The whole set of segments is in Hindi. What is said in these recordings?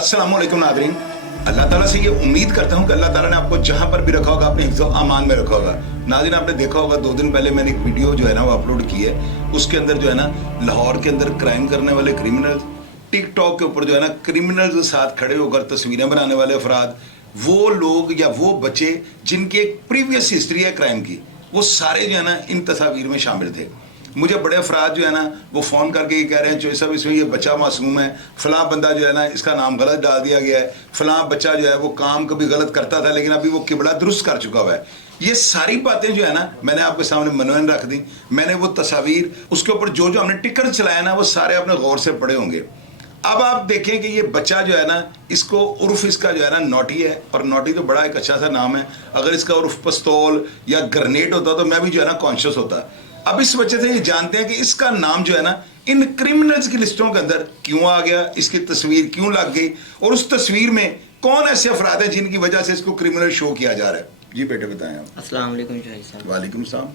अस्सलाम वालेकुम नादरीन। अल्लाह ताला से ये उम्मीद करता हूँ कि अल्लाह ताला ने आपको जहाँ पर भी रखा होगा अपने हिफ्ज़ व अमान में रखा होगा। नाज़रीन, आपने देखा होगा 2 दिन पहले मैंने एक वीडियो जो है ना वो अपलोड की है। उसके अंदर जो है ना लाहौर के अंदर क्राइम करने वाले क्रिमिनल, टिकटॉक के ऊपर जो है ना क्रिमिनल के साथ खड़े होकर तस्वीरें बनाने वाले अफराद, वो लोग या वो बच्चे जिनकी एक प्रीवियस हिस्ट्री है क्राइम की, वो सारे जो है ना इन तस्वीर में शामिल थे। मुझे बड़े अफराद जो है ना वो फ़ोन करके ये कह रहे हैं चोई साहब इसमें ये बच्चा मासूम है, फ़लाँ बंदा जो है ना इसका नाम गलत डाल दिया गया है, फ़लाँ बच्चा जो है वो काम कभी गलत करता था लेकिन अभी वो किबला दुरुस्त कर चुका हुआ है। ये सारी बातें जो है ना मैंने आपके सामने मनोन रख दी। मैंने वो तस्वीर उसके ऊपर जो जो हमने टिकर चलाया ना वो सारे अपने गौर से पढ़े होंगे। अब आप देखें कि ये बच्चा जो है ना इसको उर्फ इसका जो है ना नोटी है, और नोटी तो बड़ा एक अच्छा सा नाम है। अगर इसका उर्फ पिस्तौल या ग्रेनेड होता तो मैं भी जो है ना कॉन्शियस होता। अब इस वजह से ये जानते हैं कि इसका नाम जो है ना इन क्रिमिनल्स की लिस्टों के अंदर क्यों आ गया, इसकी तस्वीर क्यों लग गई, और उस तस्वीर में कौन ऐसे अफराद हैं जिनकी वजह से इसको क्रिमिनल शो किया जा रहा है। जी बेटे बताएं आप। अस्सलाम वालेकुम चौधरी साहब। वालेकुम सलाम।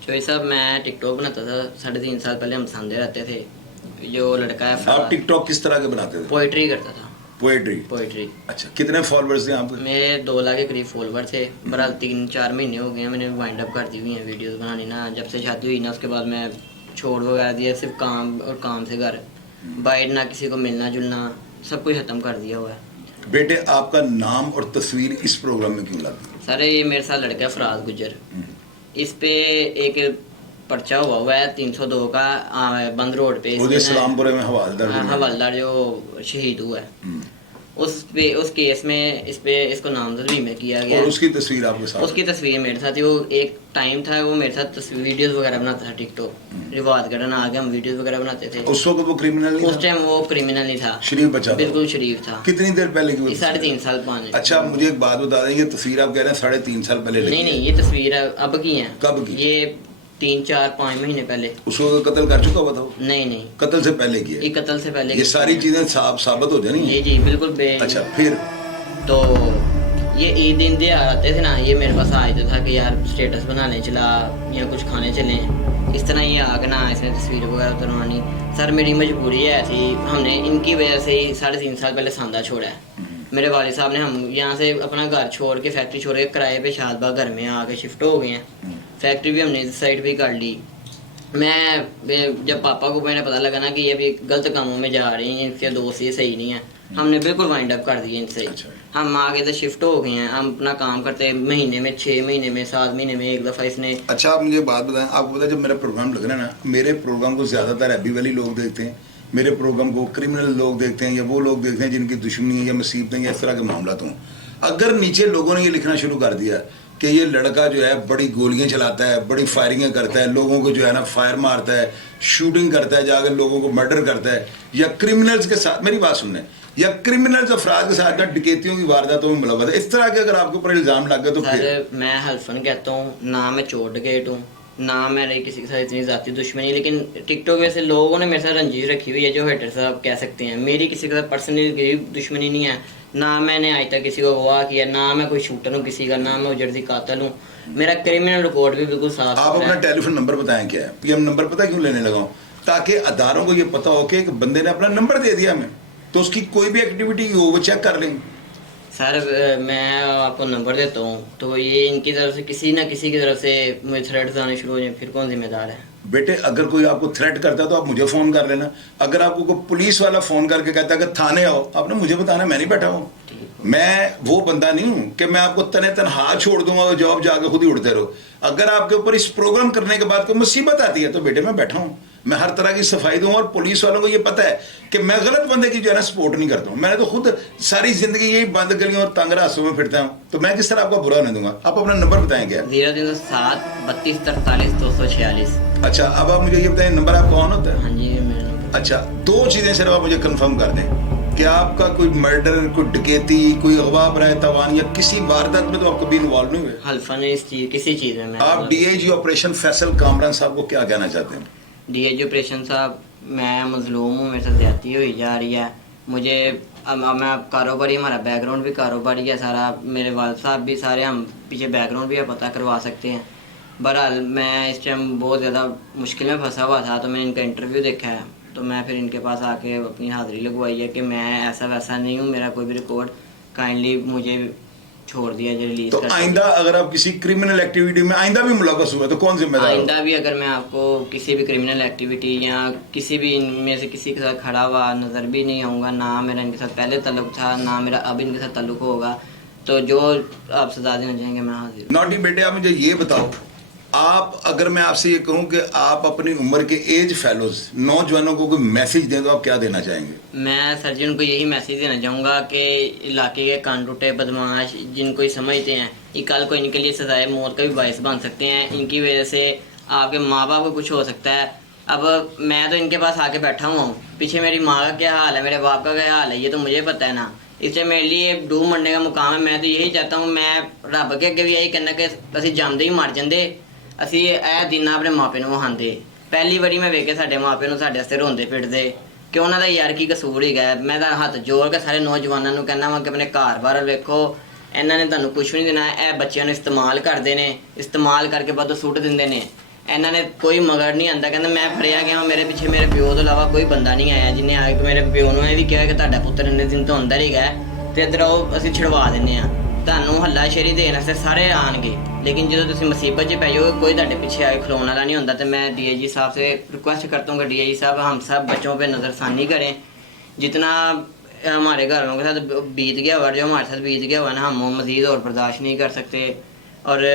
चौधरी साहब, मैं टिकटॉक बनाता था 3.5 साल पहले। हम सामने रहते थे। जो लड़का है आप टिकटॉक किस तरह के बनाते थे? पोइट्री करता था। पोएट्री। अच्छा, कितने फॉलोअर्स हैं आपके? मेरे 2 लाख के करीब फॉलोवर थे। बहरहाल 3-4 महीने हो गए हैं मैंने वाइंड अप कर दी हुई हैं वीडियोस बनानी ना। जब से शादी हुई ना उसके बाद मैं छोड़ वगैरह दिया, सिर्फ काम और काम से घर, बाहर ना किसी को मिलना जुलना, सब कुछ ख़त्म कर दिया हुआ है। बेटे आपका नाम और तस्वीर इस प्रोग्राम में क्यों लगा? सर ये मेरे साथ लड़का है फराज गुजर, इस पे एक पर्चा हुआ है 302 का बंद रोड पे। सलामपुर में हवालदार जो शहीद हुआ है उस केस में इसको नामजद भी में किया गया। और उसकी तस्वीर आपके साथ? उसकी तस्वीर मेरे साथ ही। वो एक टाइम था वो मेरे साथ तस्वीर वीडियोस वगैरह बनाता था। टिकटॉक रिवाज करना आगे हम वीडियोस वगैरह बनाते थे। उस वक्त वो क्रिमिनल नहीं था? उस टाइम वो क्रिमिनल नहीं था, शरीफ बच्चा, बिल्कुल शरीफ था। कितनी देर पहले की? 3.5 साल पहले। अच्छा, मुझे एक बात बता दें, ये तस्वीर आप कह रहे हैं 3.5 साल पहले लगी? नहीं, ये तस्वीर अब की है। कब की? ये 3-4-5 महीने पहले। उसको कत्ल कर चुका हुआ था? नहीं, कत्ल से पहले की है। ये कत्ल से पहले ये सारी चीजें साबित हो जानी? जी बिल्कुल। अच्छा, फिर तो ये ईद दिन दे आते थे ना, ये मेरे पास आ जाता था कि यार स्टेटस बनाने चला या कुछ खाने चले। इस तरह ये आगे ना इसने तस्वीर वगैरह उतरवानी। सर मेरी मजबूरी है ऐसी, हमने इनकी वजह से ही 3.5 साल पहले सांदा छोड़ा है। मेरे वालिद साहब ने, हम यहाँ से अपना घर छोड़ के फैक्ट्री छोड़ के किराए पे शादबाग घर में आके शिफ्ट हो गए हैं। फैक्ट्री भी हमने साइड भी कर ली। मैं जब पापा को मैंने पता लगा ना कि ये भी गलत कामों में जा रही हैं, इनके दोस्त ये सही नहीं है, हमने बिल्कुल वाइंड अप कर दिए इनसे। अच्छा। हम आगे से शिफ्ट हो गए हैं। हम अपना काम करते महीने में 6 महीने में 7 महीने में एक दफ़ा इसने। अच्छा, आप मुझे बात बताएं, आपको पता है जब मेरा प्रोग्राम लग रहा है ना, मेरे प्रोग्राम को ज़्यादातर हैप्पी वैली लोग देखते हैं, मेरे प्रोग्राम को क्रिमिनल लोग देखते हैं, या वो लोग देखते हैं जिनकी दुश्मनी है या मुसीबतें या इस तरह के मामला हों। अगर नीचे लोगों ने ये लिखना शुरू कर दिया कि ये लड़का जो है बड़ी गोलियां चलाता है, बड़ी फायरिंगें करता है, लोगों को जो है ना फायर मारता है, शूटिंग करता है, जाकर लोगों को मर्डर करता है, या क्रिमिनल्स के साथ, मेरी बात सुनने, या क्रिमिनल्स अफराद के साथ डकैतियों की वारदातों में मुलव्वस है, इस तरह के अगर आपके ऊपर इल्ज़ाम लग गए तो फिर? मैं हल्फन कहता हूँ ना, मैं चोर डकैत हूँ ना, मेरी किसी के साथ इतनी ज़ाती दुश्मनी। लेकिन टिकटॉक वैसे लोगों ने मेरे साथ रंजिश रखी हुई है, जो हेटर साहब कह सकते हैं। मेरी किसी के साथ पर्सनली दुश्मनी नहीं है, ना मैंने आज तक किसी को गवाह किया, ना मैं कोई शूटर हूँ किसी का, ना मैं उजड़ती कातिल हूँ। मेरा क्रिमिनल रिकॉर्ड भी बिल्कुल साफ। आप अपना टेलीफोन नंबर बताएं क्या है? पीएम नंबर पता क्यों लेने लगा हूँ? ताकि अदारों को ये पता हो कि एक बंदे ने अपना नंबर दे दिया हमें, तो उसकी कोई भी एक्टिविटी हो वो चेक कर लेंगे। सर मैं आपको नंबर देता हूँ, तो ये इनकी तरफ से किसी ना किसी की तरफ से मुझे थ्रेट्स आने शुरू हो जाए, फिर कौन जिम्मेदार है? बेटे अगर कोई आपको थ्रेट करता है तो आप मुझे फ़ोन कर लेना। अगर आपको कोई पुलिस वाला फ़ोन करके कहता है कि थाने आओ, आपने मुझे बताना, मैं नहीं बैठा हूँ। मैं वो बंदा नहीं हूँ कि मैं आपको तने तनहा छोड़ दूंगा और जॉब जाके खुद ही उड़ते रहो। अगर आपके ऊपर इस प्रोग्राम करने के बाद कोई मुसीबत आती है तो बेटे मैं बैठा हूँ, मैं हर तरह की सफाई दूँ। और पुलिस वालों को ये पता है कि मैं गलत बंदे की जो है ना सपोर्ट नहीं करता हूँ। मैंने तो खुद सारी जिंदगी यही बंद गलियों और तंग रास्तों में फिरता हूँ, तो मैं किस तरह आपको बुरा नहीं दूंगा। आप अपना नंबर बताएं क्या? 037 32 43 246। अच्छा, अब आप मुझे ये बताएं नंबर आपका ऑन होता है? हाँ जी, मेरा नंबर। अच्छा, 2 चीज़ें सिर्फ आप मुझे कंफर्म कर दें कि आपका कोई मर्डर, कोई डकैती, कोई अगवा बराए तवान या किसी वारदात में तो आप कभी इन्वॉल्व नहीं हुए? हल्फन इस चीज किसी चीज़ में। आप डीआईजी ऑपरेशन फैसल कामरान साहब को क्या कहना चाहते हैं? डीआईजी ऑपरेशन साहब, मैं मजलूम हूँ, मेरे साथ ज्यादती हुई जा रही है। मुझे मैं कारोबारी, हमारा बैकग्राउंड भी कारोबारी है सारा, मेरे वालिद साहब भी सारे, हम पीछे बैकग्राउंड भी पता करवा सकते हैं। बहरहाल मैं इस टाइम बहुत ज़्यादा मुश्किल में फंसा हुआ था, तो मैंने इनका इंटरव्यू देखा है। तो मैं फिर इनके पास आके अपनी हाज़िरी लगवाई है कि मैं ऐसा वैसा नहीं हूँ, मेरा कोई भी रिकॉर्ड, काइंडली मुझे छोड़ दिया जाए, रिलीज तो कर आइंदा अगर आप किसी क्रिमिनल एक्टिविटी में आइंदा भी मुलव्वस हुए तो कौन जिम्मेदार होगा? आइंदा भी अगर मैं आपको किसी भी क्रिमिनल एक्टिविटी या किसी भी इनमें से किसी के साथ खड़ा हुआ नज़र भी नहीं आऊँगा, ना मेरा इनके साथ पहले ताल्लुक था, ना मेरा अब इनके साथ ताल्लुक होगा, तो जो आप सजा देना चाहेंगे मैं हाजिर हूँ। नॉटी बेटे, आप मुझे ये बताओ, आप अगर मैं आपसे ये कहूं कि आप अपनी उम्र के एज फेलोज नौजवानों को कोई मैसेज दें तो आप क्या देना चाहेंगे? मैं सर जी उनको यही मैसेज देना चाहूँगा कि इलाके के कानटूटे बदमाश जिनको ये समझते हैं ये कल को इनके लिए सजाए मौत का भी बायस बन सकते हैं, इनकी वजह से आपके माँ बाप को कुछ हो सकता है। अब मैं तो इनके पास आके बैठा हुआ हूँ, पीछे मेरी माँ का क्या हाल है, मेरे बाप का क्या हाल है, ये तो मुझे पता है ना, इसलिए मेरे लिए डूब मरने का मुकाम है। मैं तो यही चाहता हूँ, मैं रब के अगे भी यही कहना कि ਅਸੀਂ ਜਾਂਦੇ ਹੀ ਮਰ ਜਾਂਦੇ, ਅਸੀਂ ਇਹ ਦਿਨ ਆਪਣੇ ਮਾਪੇ ਨੂੰ ਵਹਾਉਂਦੇ। ਪਹਿਲੀ ਵਾਰੀ ਮੈਂ ਵੇਖਿਆ ਸਾਡੇ ਮਾਪੇ ਨੂੰ ਸਾਡੇ ਵਾਸਤੇ ਰੋਂਦੇ ਪਿੱਟਦੇ ਕਿ ਉਹਨਾਂ ਦਾ ਯਾਰ ਕੀ ਕਸੂਰ ਹੈਗਾ। ਮੈਂ ਤਾਂ ਹੱਥ ਜੋੜ ਕੇ ਸਾਰੇ ਨੌਜਵਾਨਾਂ ਨੂੰ ਕਹਿੰਦਾ ਵਾਂ ਕਿ ਆਪਣੇ ਘਰ-ਬਾਰ ਵੇਖੋ, ਇਹਨਾਂ ਨੇ ਤੁਹਾਨੂੰ ਕੁਝ ਨਹੀਂ ਦੇਣਾ, ਇਹ ਬੱਚਿਆਂ ਨੂੰ ਇਸਤੇਮਾਲ ਕਰਦੇ ਨੇ, ਇਸਤੇਮਾਲ ਕਰਕੇ ਬਾਅਦ ਸੁੱਟ ਦਿੰਦੇ ਨੇ। ਇਹਨਾਂ ਨੇ ਕੋਈ ਮਗਰ ਨਹੀਂ ਆਂਦਾ, ਕਹਿੰਦਾ ਮੈਂ ਫੜਿਆ ਗਿਆ, ਮੇਰੇ ਪਿੱਛੇ ਮੇਰੇ ਪਿਓ ਤੋਂ ਇਲਾਵਾ ਕੋਈ ਬੰਦਾ ਨਹੀਂ ਆਇਆ ਜਿਹਨੇ ਆ ਕੇ ਮੇਰੇ ਪਿਓ ਨੂੰ ਇਹ ਵੀ ਕਿਹਾ ਕਿ ਤੁਹਾਡਾ ਪੁੱਤਰ ਇੰਨੇ ਦਿਨ ਤੋਂ ਅੰਦਰ ਹੀ ਗਿਆ ਤੇ ਇੱਧਰ ਆਓ ਅਸੀਂ ਛੁਡਵਾ ਦਿੰਦੇ ਆ। ਤੁਹਾਨੂੰ ਹੱਲਾਸ਼ੇਰੀ ਦੇਣ ਵਾਸਤੇ ਸਾਰੇ ਆਣਗੇ, लेकिन जो तुम मुसीबत च पै जाओगे कोई ਤੁਹਾਡੇ पीछे आए खलोने वाला नहीं होता। तो मैं DIG साहब से रिक्वेस्ट करता हूँ कि DIG साहब हम सब बच्चों पे नज़रसानी करें, जितना हमारे घरों के साथ बीत गया हुआ, जो हमारे साथ बीत गया हुआ ना, हम मज़ीद और बर्दाश्त नहीं कर सकते। और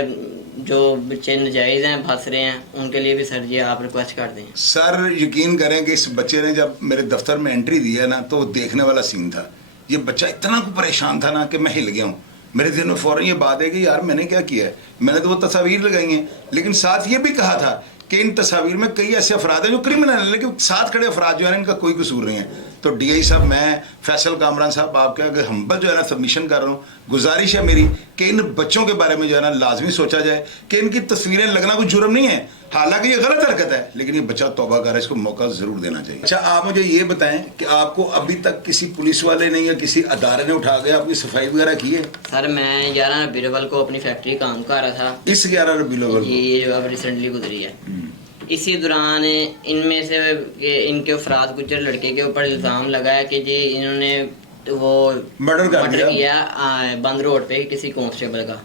जो बच्चे नजायज़ हैं फंस रहे हैं उनके लिए भी सर जी आप रिक्वेस्ट कर दें। सर यकीन करें कि इस बच्चे ने जब मेरे दफ्तर में एंट्री दी है ना तो वो देखने वाला सीन था। ये बच्चा इतना परेशान था ना कि मैं हिल गया हूँ। मेरे दिल में फ़ौरन ये बात है कि यार मैंने क्या किया है, मैंने तो वो तस्वीर लगाई हैं, लेकिन साथ ये भी कहा था कि इन तस्वीर में कई ऐसे अफराद हैं जो क्रिमिनल हैं, लेकिन साथ खड़े अफराद जो है इनका कोई कसूर नहीं है। तो DI साहब, मैं फैसल कामरान साहब आपके आगे हम्बल जो है ना सबमिशन कर रहा हूँ, गुजारिश है मेरी कि इन बच्चों के बारे में जो है ना लाजमी सोचा जाए कि इनकी तस्वीरें लगना कोई जुर्म नहीं है, हालांकि ये गलत हरकत है, लेकिन ये बच्चा तौबा कर रहा है, इसको मौका जरूर देना चाहिए। अच्छा, आप मुझे ये बताएं कि आपको अभी तक किसी पुलिस वाले ने या किसी अदारे ने उठा के आपकी सफाई वगैरह की है? सर मैं 11 रबीउल अव्वल को अपनी फैक्ट्री काम कर रहा था, इस 11 रबीउल अव्वल को? ये जो अब रिसेंटली गुजरी है। इसी दौरान इनमें से इनके अफराद गुजर लड़के के ऊपर इल्ज़ाम लगा है कि जी इन्होंने वो मर्डर किया बंद रोड पे किसी कांस्टेबल का।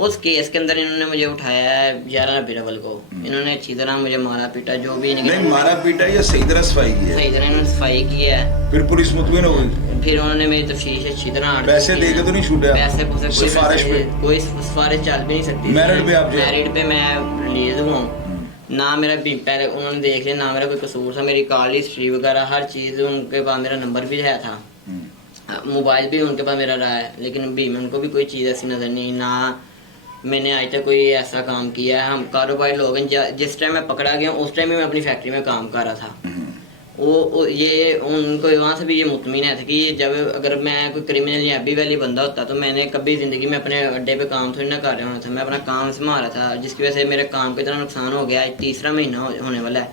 उस केस के अंदर इन्होंने मुझे उठाया है 11 रबीउल अव्वल को, इन्होंने अच्छी तरह मुझे मारा पीटा, जो भी नहीं मारा पीटा या सही तरह सफाई की है? सही तरह इन्होंने सफाई की है। फिर पुलिस मुतमिन हो गई? फिर उन्होंने मेरी तफ्तीश अच्छी तरह पैसे दे के तो नहीं छूटा? पैसे सिफारिश पे कोई सिफारिश चल भी नहीं सकती। मेरिट पे आप मेरिट पे मैं रिलीज हुआ, ना मेरा भी पहले उन्होंने देख लिया, ना मेरा कोई कसूर था, मेरी कॉल हिस्ट्री वगैरह हर चीज़ उनके पास, मेरा नंबर भी है था, मोबाइल भी उनके पास मेरा रहा है, लेकिन भी उनको भी कोई चीज़ ऐसी नज़र नहीं, ना मैंने आज तक कोई ऐसा काम किया है। हम कारोबारी लोग हैं, जिस टाइम मैं पकड़ा गया उस टाइम ही मैं अपनी फैक्ट्री में काम कर रहा था। वो ये उनको वहाँ से भी ये मुतमिन है कि जब अगर मैं कोई क्रिमिनल या अभी वाली बंदा होता तो मैंने कभी ज़िंदगी में अपने अड्डे पे काम थोड़ी ना कर रहा था, मैं अपना काम संभाल रहा था, जिसकी वजह से मेरे काम को इतना नुकसान हो गया। 3रा महीना होने वाला है,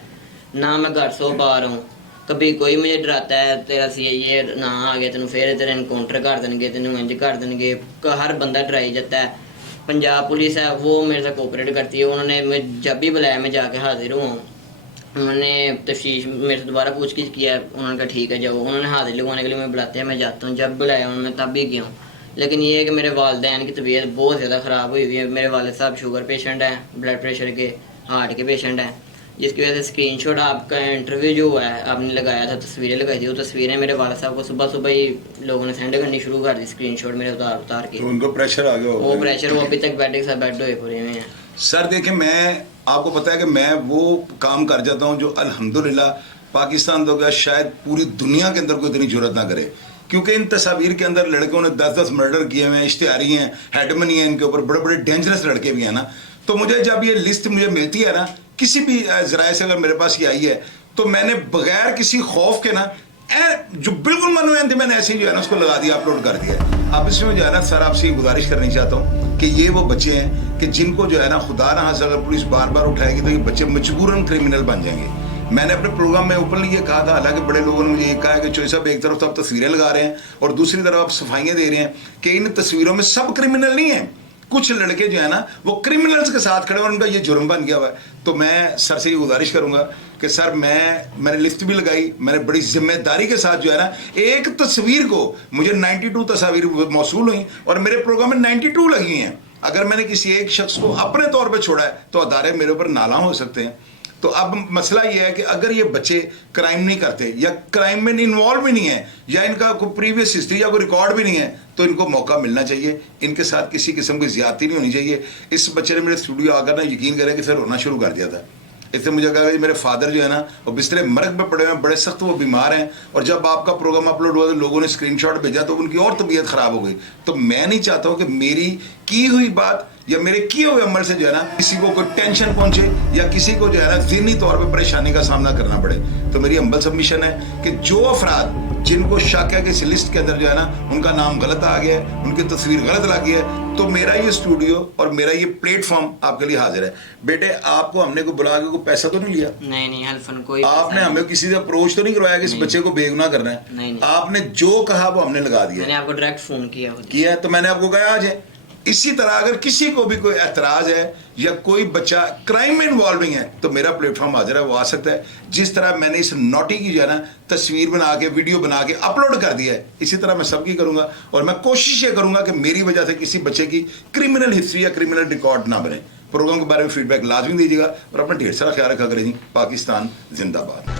ना मैं घर सो पा रहा हूँ, कभी कोई मुझे डराता है तेरा ये ना आ गया तेन फिर तेरे इनकाउंटर कर देंगे, तेन इंज कर देंगे, हर बंदा डराई जाता है। पंजाब पुलिस है वो मेरे साथ कोऑपरेट करती है, उन्होंने जब भी बुलाया मैं जाके हाजिर हुआ, उन्होंने तफ्तीश मेरे से दोबारा पूछगिछ किया, उन्होंने कहा ठीक है जाओ, उन्होंने हाजिर लगवाने के लिए मैं बुलाते हैं, मैं जाता हूँ, जब बुलाया उन्होंने तब भी गया हूँ। लेकिन ये है कि मेरे वालिदैन की तबीयत बहुत ज़्यादा ख़राब हुई हुई है। मेरे वालिद साहब शुगर पेशेंट है, ब्लड प्रेशर के, हार्ट के पेशेंट हैं, जिसकी वजह से स्क्रीनशॉट आपका इंटरव्यू जो हुआ है आपने लगाया था, तस्वीरें लगाई थी, वो तस्वीरें मेरे वालिद साहब को सुबह सुबह ही लोगों ने सेंड करनी शुरू कर दी, स्क्रीनशॉट मेरे उतार के। तो उनको प्रेशर आ गया? वो प्रेशर वो अभी तक बेड के साथ बेड हुए पूरे में हैं। सर देखिए, मैं आपको पता है कि मैं वो काम कर जाता हूँ जो अल्हम्दुलिल्लाह पाकिस्तान तो क्या शायद पूरी दुनिया के अंदर कोई इतनी जरूरत ना करे, क्योंकि इन तस्वीर के अंदर लड़कों ने 10-10 मर्डर किए हुए हैं, इश्तिहारी हैं, हेडमनी हैं, इनके ऊपर बड़े बड़े डेंजरस लड़के भी हैं ना। तो मुझे जब ये लिस्ट मुझे मिलती है ना किसी भी जराए से, अगर मेरे पास ये आई है तो मैंने बगैर किसी खौफ के ना जो बिल्कुल मनोयंत मैंने ऐसे ही जो है ना उसको लगा दिया, अपलोड कर दिया। अब इसमें जो है ना सर आपसे गुजारिश करनी चाहता हूँ कि ये वो बच्चे हैं कि जिनको जो है ना खुदा ना से अगर पुलिस बार बार उठाएगी तो ये बच्चे मजबूरन क्रिमिनल बन जाएंगे। मैंने अपने प्रोग्राम में ओपनली ये कहा था, हालांकि बड़े लोगों ने मुझे ये कहा है कि चोई साहब एक तरफ तो आप तस्वीरें लगा रहे हैं और दूसरी तरफ आप सफाइयाँ दे रहे हैं, कि इन तस्वीरों में सब क्रिमिनल नहीं है, कुछ लड़के जो है ना वो क्रिमिनल्स के साथ खड़े और उनका ये जुर्म बन गया हुआ है। तो मैं सर से ये गुजारिश करूंगा कि सर मैंने लिफ्ट भी लगाई, मैंने बड़ी जिम्मेदारी के साथ जो है ना एक तस्वीर को, मुझे 92 तस्वीर मौसूल हुई और मेरे प्रोग्राम में 92 लगी हैं। अगर मैंने किसी एक शख्स को अपने तौर पे छोड़ा है तो अदारे मेरे ऊपर नालाम हो सकते हैं। तो अब मसला ये है कि अगर ये बच्चे क्राइम नहीं करते या क्राइम में इन्वॉल्व भी नहीं है या इनका कोई प्रीवियस हिस्ट्री या कोई रिकॉर्ड भी नहीं है तो इनको मौका मिलना चाहिए। इनके साथ किसी किस्म की ज्यादती नहीं होनी चाहिए। इस बच्चे ने मेरे स्टूडियो आकर ना यकीन करें कि फिर रोना शुरू कर दिया था। इससे मुझे कहा कि मेरे फादर जो है ना वो बिस्तरे मरग में पड़े हुए हैं, बड़े सख्त वो बीमार हैं, और जब आपका प्रोग्राम अपलोड हुआ तो लोगों ने स्क्रीनशॉट भेजा तो उनकी और तबीयत खराब हो गई। तो मैं नहीं चाहता हूँ कि मेरी की हुई बात या मेरे किए हुए अमल से जो है ना किसी को कोई टेंशन पहुंचे या किसी को जो है ना ज़हनी तौर पे परेशानी का सामना करना पड़े। तो मेरी हम्बल सबमिशन है कि जो अफराद जिनको शक है कि इस लिस्ट के अंदर जो है ना उनका नाम गलत आ गया है, उनकी तस्वीर गलत लगी है, तो मेरा ये स्टूडियो और मेरा ये प्लेटफॉर्म आपके लिए हाजिर है। बेटे आपको हमने को बुला के कोई पैसा तो नहीं लिया? नहीं हेल्फन कोई आपने हमें किसी से अप्रोच तो नहीं करवाया कि इस बच्चे को बेगुनाह करना है? नहीं। आपने जो कहा वो हमने लगा दिया। मैंने आपको डायरेक्ट फोन किया तो मैंने आपको कहा आज है। इसी तरह अगर किसी को भी कोई एतराज है या कोई बच्चा क्राइम में इन्वॉल्विंग है तो मेरा प्लेटफॉर्म हाजिर है, वो आ सकता है। जिस तरह मैंने इस नोटी की जो है ना तस्वीर बना के वीडियो बना के अपलोड कर दिया है, इसी तरह मैं सबकी करूंगा और मैं कोशिश ये करूंगा कि मेरी वजह से किसी बच्चे की क्रिमिनल हिस्ट्री या क्रिमिनल रिकॉर्ड ना बने। प्रोग्राम के बारे में फीडबैक लाजमी दीजिएगा और अपना ढेर सारा ख्याल रखा करें जी। पाकिस्तान जिंदाबाद।